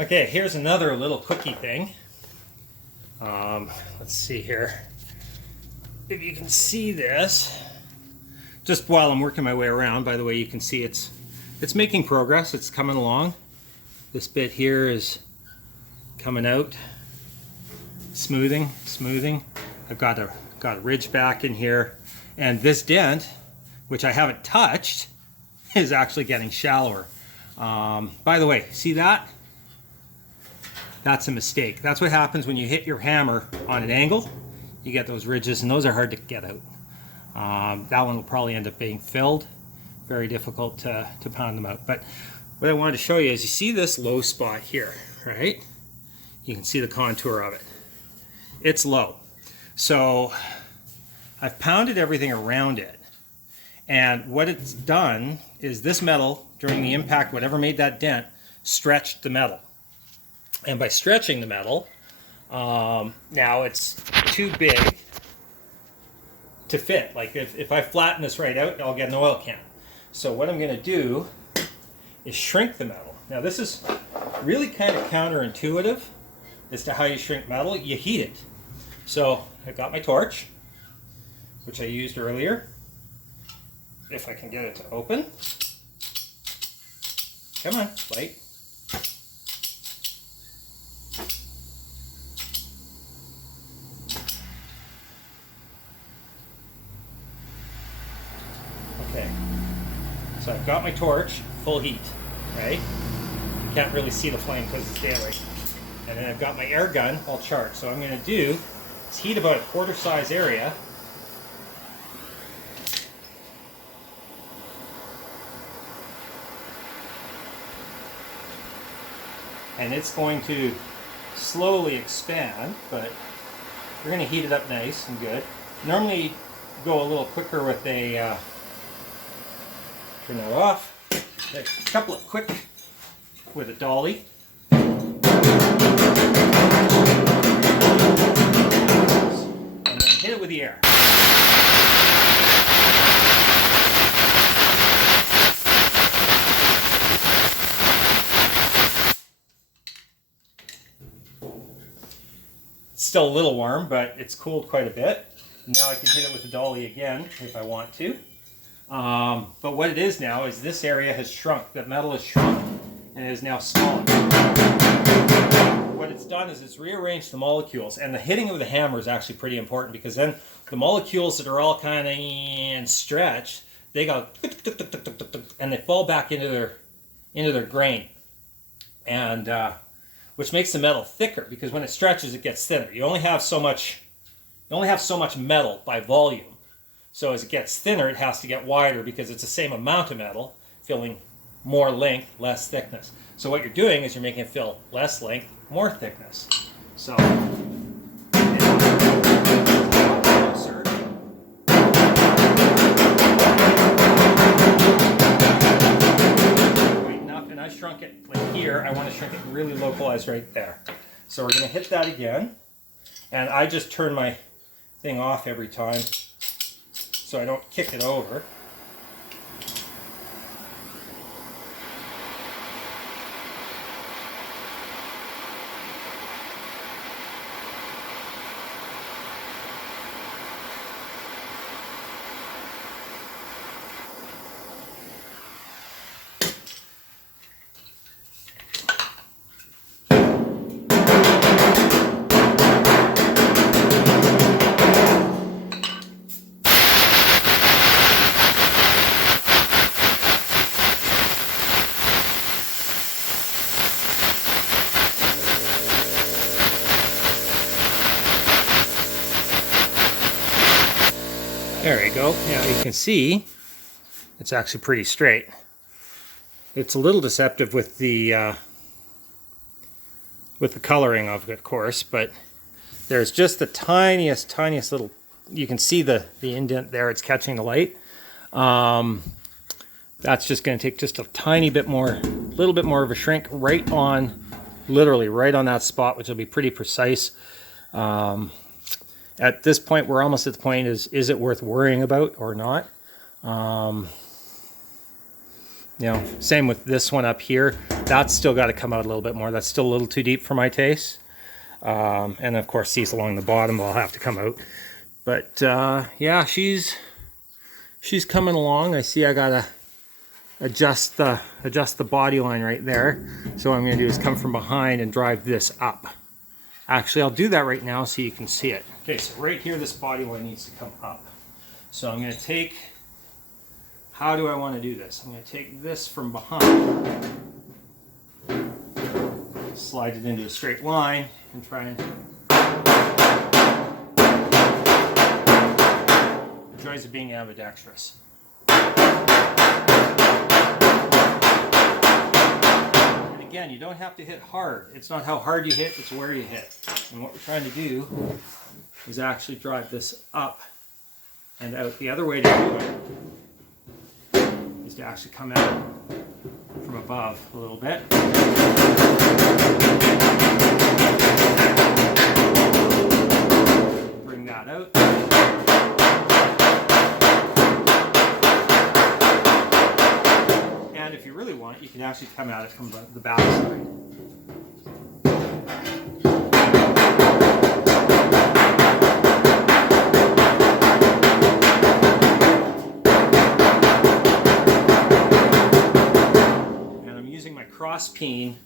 Okay, here's another little quickie thing. Let's see here. If you can see this, just while I'm working my way around, by the way, you can see it's making progress. It's coming along. This bit here is coming out, smoothing. I've got a ridge back in here, and this dent, which I haven't touched, is actually getting shallower. By the way, see that? That's a mistake. That's what happens when you hit your hammer on an angle. You get those ridges, and those are hard to get out. That one will probably end up being filled. Very difficult to pound them out. But what I wanted to show you is, you see this low spot here, right? You can see the contour of it. It's low. So I've pounded everything around it. And what it's done is this metal, during the impact, whatever made that dent, stretched the metal. And by stretching the metal, now it's too big to fit. Like if I flatten this right out, I'll get an oil can. So what I'm going to do is shrink the metal. Now this is really kind of counterintuitive as to how you shrink metal. You heat it. So I've got my torch, which I used earlier. If I can get it to open. Come on, light. Okay, so I've got my torch, full heat, right? You can't really see the flame because it's daylight. And then I've got my air gun all charged. So what I'm going to do is heat about a quarter size area. And it's going to slowly expand, but we're going to heat it up nice and good. Normally go a little quicker with a, turn that off, a couple of quick with a dolly. And then hit it with the air. Still a little warm, but it's cooled quite a bit. Now I can hit it with the dolly again if I want to. But what it is now is this area has shrunk. The metal has shrunk and it is now smaller. What it's done is it's rearranged the molecules, and the hitting of the hammer is actually pretty important, because then the molecules that are all kind of stretched, they go and they fall back into their grain, and which makes the metal thicker, because when it stretches it gets thinner. You only have so much metal by volume. So as it gets thinner, it has to get wider, because it's the same amount of metal filling more length, less thickness. So what you're doing is you're making it fill less length, more thickness. So enough, and I shrunk it like here. I want to shrink it really localized right there. So we're going to hit that again, and I just turn my thing off every time so I don't kick it over. There you go. Now you can see it's actually pretty straight. It's a little deceptive with the coloring of it, of course, but there's just the tiniest little, you can see the indent there. It's catching the light. That's just going to take just a tiny bit more, a little bit more of a shrink right on, literally right on that spot, which will be pretty precise. At this point, we're almost at the point, is it worth worrying about or not? You know, same with this one up here. That's still got to come out a little bit more. That's still a little too deep for my taste. And of course these along the bottom will have to come out. But yeah, she's coming along. I see I gotta adjust the body line right there. So what I'm gonna do is come from behind and drive this up. Actually, I'll do that right now so you can see it. Okay, so right here this body line needs to come up. So I'm gonna take, how do I want to do this? I'm gonna take this from behind, slide it into a straight line, and try and... The joys of being ambidextrous. And again, you don't have to hit hard. It's not how hard you hit, it's where you hit. And what we're trying to do is actually drive this up and out. The other way to do it is to actually come out from above a little bit. Bring that out. And if you really want, you can actually come at it from the back side. Cross peen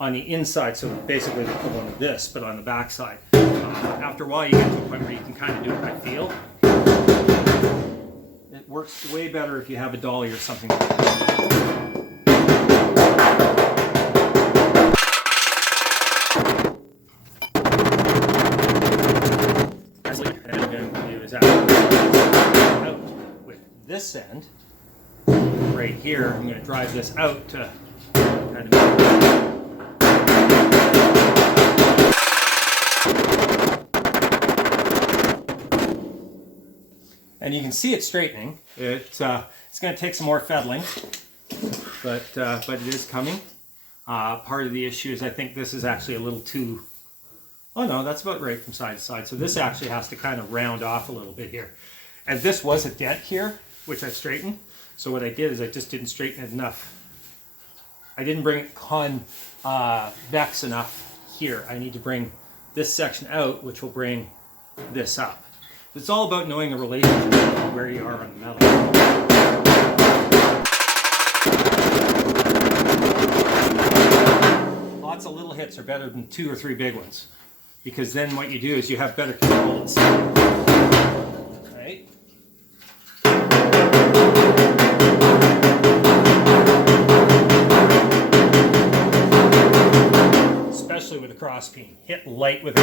on the inside, so basically the equivalent of this, but on the back side. After a while you get to a point where you can kind of do it by feel. It works way better if you have a dolly or something like that. And what I'm going to do is out with this end. Right here, I'm going to drive this out to kind of... And you can see it straightening. It's going to take some more fettling, but it is coming. Part of the issue is I think this is actually a little too... Oh no, that's about right from side to side. So this actually has to kind of round off a little bit here. And this was a dent here, which I straightened. So what I did is I just didn't straighten it enough. I didn't bring it convex enough here. I need to bring this section out, which will bring this up. It's all about knowing the relationship of where you are on the metal. Lots of little hits are better than 2 or 3 big ones, because then what you do is you have better control. Right? Especially with a cross peen. Hit light with it.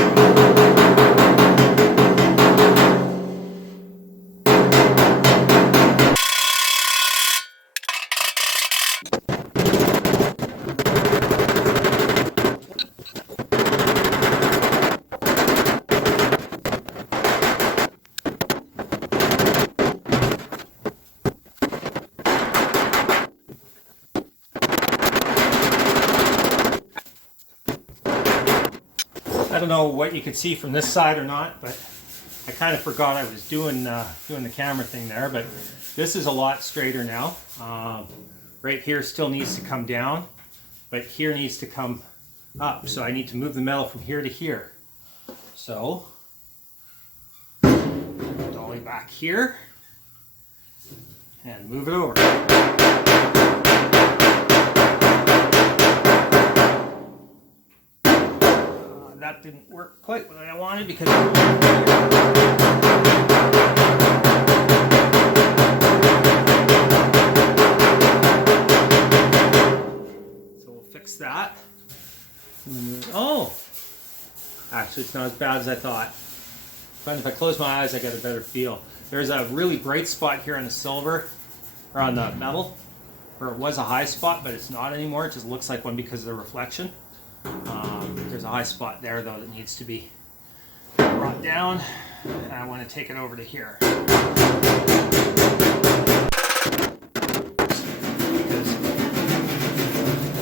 I don't know what you could see from this side or not, but I kind of forgot I was doing the camera thing there, but this is a lot straighter now. Right here still needs to come down, but here needs to come up. So I need to move the metal from here to here. So, dolly back here, and move it over. That didn't work quite what I wanted because so we'll fix that. Oh, actually it's not as bad as I thought. But if I close my eyes I get a better feel. There's a really bright spot here on the silver, or on the metal, where it was a high spot, but it's not anymore. It just looks like one because of the reflection. There's a high spot there though that needs to be brought down, and I want to take it over to here. Because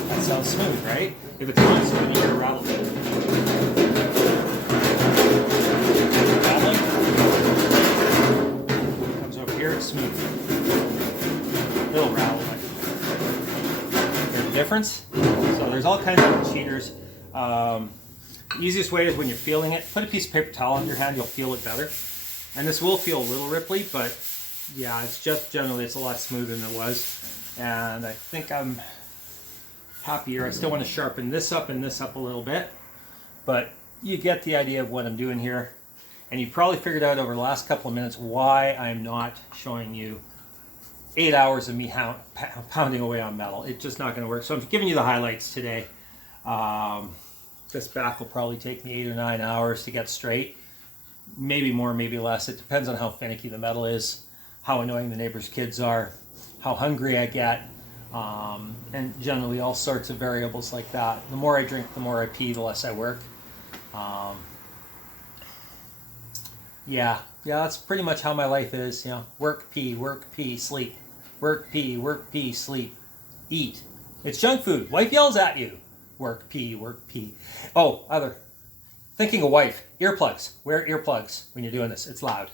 that sounds smooth, right? If it's not smooth, you're gonna rattle it. Rattling. Comes over here, it's smooth. It'll rattle, but difference. So there's all kinds of cheaters. The easiest way is when you're feeling it, put a piece of paper towel in your hand, you'll feel it better. And this will feel a little ripply, but yeah, it's just generally, it's a lot smoother than it was. And I think I'm happier. I still want to sharpen this up and this up a little bit, but you get the idea of what I'm doing here. And you probably figured out over the last couple of minutes why I'm not showing you 8 hours of me pounding away on metal. It's just not going to work. So I'm giving you the highlights today. This back will probably take me 8 or 9 hours to get straight. Maybe more, maybe less. It depends on how finicky the metal is, how annoying the neighbors' kids are, how hungry I get, and generally all sorts of variables like that. The more I drink, the more I pee, the less I work. Yeah, that's pretty much how my life is. You know, work, pee, sleep. Work, pee, sleep. Eat. It's junk food. Wife yells at you. Work, pee. Oh, thinking of wife. Earplugs. Wear earplugs when you're doing this. It's loud.